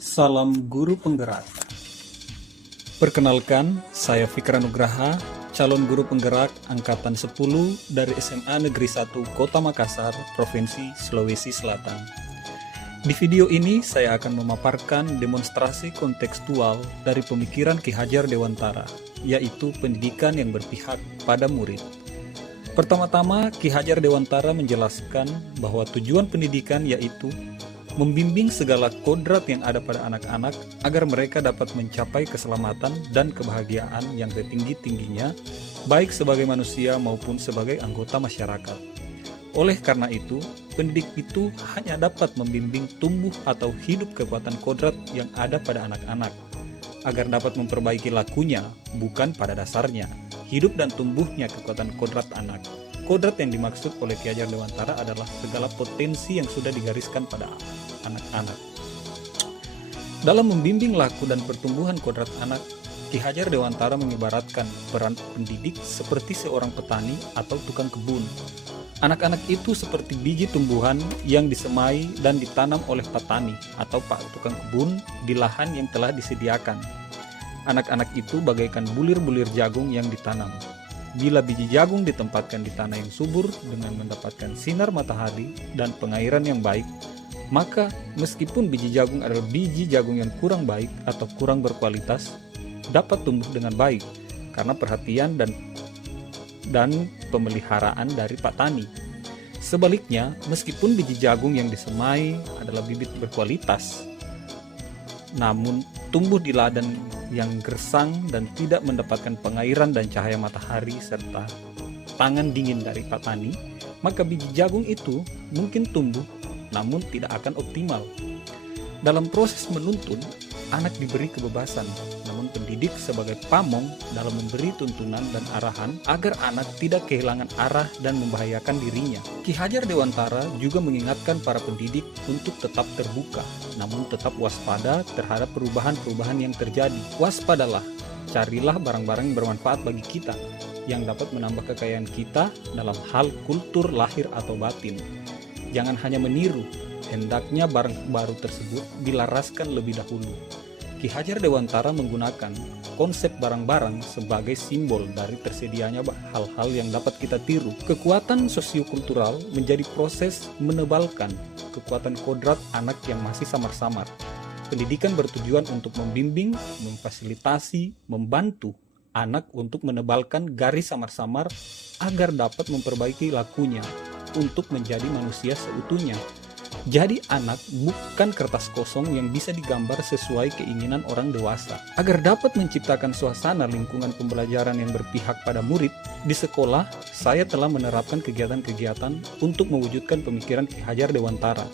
Salam Guru Penggerak. Perkenalkan, saya Fikra Nugraha, calon guru penggerak Angkatan 10 dari SMA Negeri 1 Kota Makassar, Provinsi Sulawesi Selatan. Di video ini saya akan memaparkan demonstrasi kontekstual dari pemikiran Ki Hajar Dewantara, yaitu pendidikan yang berpihak pada murid. Pertama-tama, Ki Hajar Dewantara menjelaskan bahwa tujuan pendidikan yaitu membimbing segala kodrat yang ada pada anak-anak agar mereka dapat mencapai keselamatan dan kebahagiaan yang setinggi-tingginya, baik sebagai manusia maupun sebagai anggota masyarakat. Oleh karena itu, pendidik itu hanya dapat membimbing tumbuh atau hidup kekuatan kodrat yang ada pada anak-anak, agar dapat memperbaiki lakunya, bukan pada dasarnya, hidup dan tumbuhnya kekuatan kodrat anak. Kodrat yang dimaksud oleh Ki Hajar Dewantara adalah segala potensi yang sudah digariskan pada anak-anak. Dalam membimbing laku dan pertumbuhan kodrat anak, Ki Hajar Dewantara mengibaratkan peran pendidik seperti seorang petani atau tukang kebun. Anak-anak itu seperti biji tumbuhan yang disemai dan ditanam oleh petani atau pak tukang kebun di lahan yang telah disediakan. Anak-anak itu bagaikan bulir-bulir jagung yang ditanam. Bila biji jagung ditempatkan di tanah yang subur dengan mendapatkan sinar matahari dan pengairan yang baik, maka meskipun biji jagung adalah biji jagung yang kurang baik atau kurang berkualitas, dapat tumbuh dengan baik karena perhatian dan pemeliharaan dari petani. Sebaliknya, meskipun biji jagung yang disemai adalah bibit berkualitas, namun tumbuh di ladang yang gersang dan tidak mendapatkan pengairan dan cahaya matahari serta tangan dingin dari petani, maka biji jagung itu mungkin tumbuh namun tidak akan optimal. Dalam proses menuntun, anak diberi kebebasan, namun pendidik sebagai pamong dalam memberi tuntunan dan arahan agar anak tidak kehilangan arah dan membahayakan dirinya. Ki Hajar Dewantara juga mengingatkan para pendidik untuk tetap terbuka, namun tetap waspada terhadap perubahan-perubahan yang terjadi. Waspadalah, carilah barang-barang yang bermanfaat bagi kita, yang dapat menambah kekayaan kita dalam hal kultur lahir atau batin. Jangan hanya meniru, hendaknya barang baru tersebut dilaraskan lebih dahulu. Ki Hajar Dewantara menggunakan konsep barang-barang sebagai simbol dari tersedianya hal-hal yang dapat kita tiru. Kekuatan sosiokultural menjadi proses menebalkan kekuatan kodrat anak yang masih samar-samar. Pendidikan bertujuan untuk membimbing, memfasilitasi, membantu anak untuk menebalkan garis samar-samar agar dapat memperbaiki lakunya untuk menjadi manusia seutuhnya. Jadi anak bukan kertas kosong yang bisa digambar sesuai keinginan orang dewasa. Agar dapat menciptakan suasana lingkungan pembelajaran yang berpihak pada murid, di sekolah saya telah menerapkan kegiatan-kegiatan untuk mewujudkan pemikiran Ki Hajar Dewantara.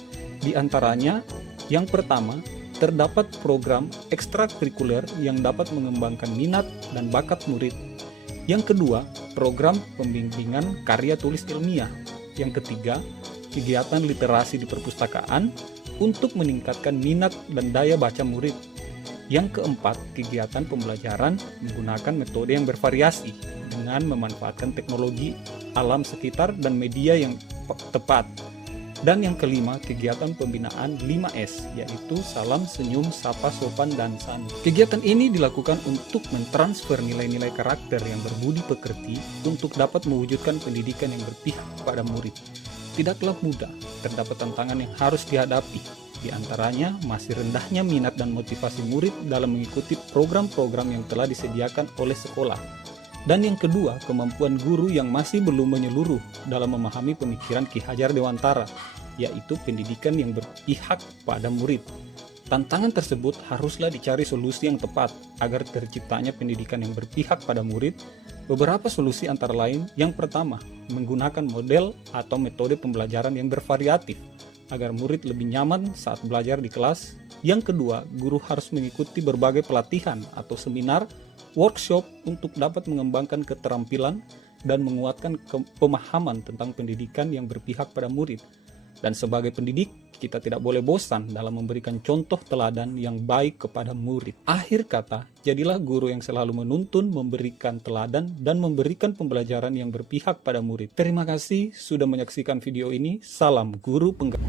Di antaranya, yang pertama, terdapat program ekstrakurikuler yang dapat mengembangkan minat dan bakat murid. Yang kedua, program pembimbingan karya tulis ilmiah. Yang ketiga, kegiatan literasi di perpustakaan untuk meningkatkan minat dan daya baca murid. Yang keempat, kegiatan pembelajaran menggunakan metode yang bervariasi dengan memanfaatkan teknologi alam sekitar dan media yang tepat. Dan yang kelima, kegiatan pembinaan 5S, yaitu salam, senyum, sapa, sopan, dan santun. Kegiatan ini dilakukan untuk mentransfer nilai-nilai karakter yang berbudi pekerti untuk dapat mewujudkan pendidikan yang berpihak pada murid. Tidaklah mudah, terdapat tantangan yang harus dihadapi. Di antaranya, masih rendahnya minat dan motivasi murid dalam mengikuti program-program yang telah disediakan oleh sekolah. Dan yang kedua, kemampuan guru yang masih belum menyeluruh dalam memahami pemikiran Ki Hajar Dewantara, yaitu pendidikan yang berpihak pada murid. Tantangan tersebut haruslah dicari solusi yang tepat agar terciptanya pendidikan yang berpihak pada murid. Beberapa solusi antara lain, yang pertama, menggunakan model atau metode pembelajaran yang bervariatif agar murid lebih nyaman saat belajar di kelas. Yang kedua, guru harus mengikuti berbagai pelatihan atau seminar, workshop untuk dapat mengembangkan keterampilan dan menguatkan pemahaman tentang pendidikan yang berpihak pada murid. Dan sebagai pendidik, kita tidak boleh bosan dalam memberikan contoh teladan yang baik kepada murid. Akhir kata, jadilah guru yang selalu menuntun, memberikan teladan, dan memberikan pembelajaran yang berpihak pada murid. Terima kasih sudah menyaksikan video ini. Salam Guru Penggerak.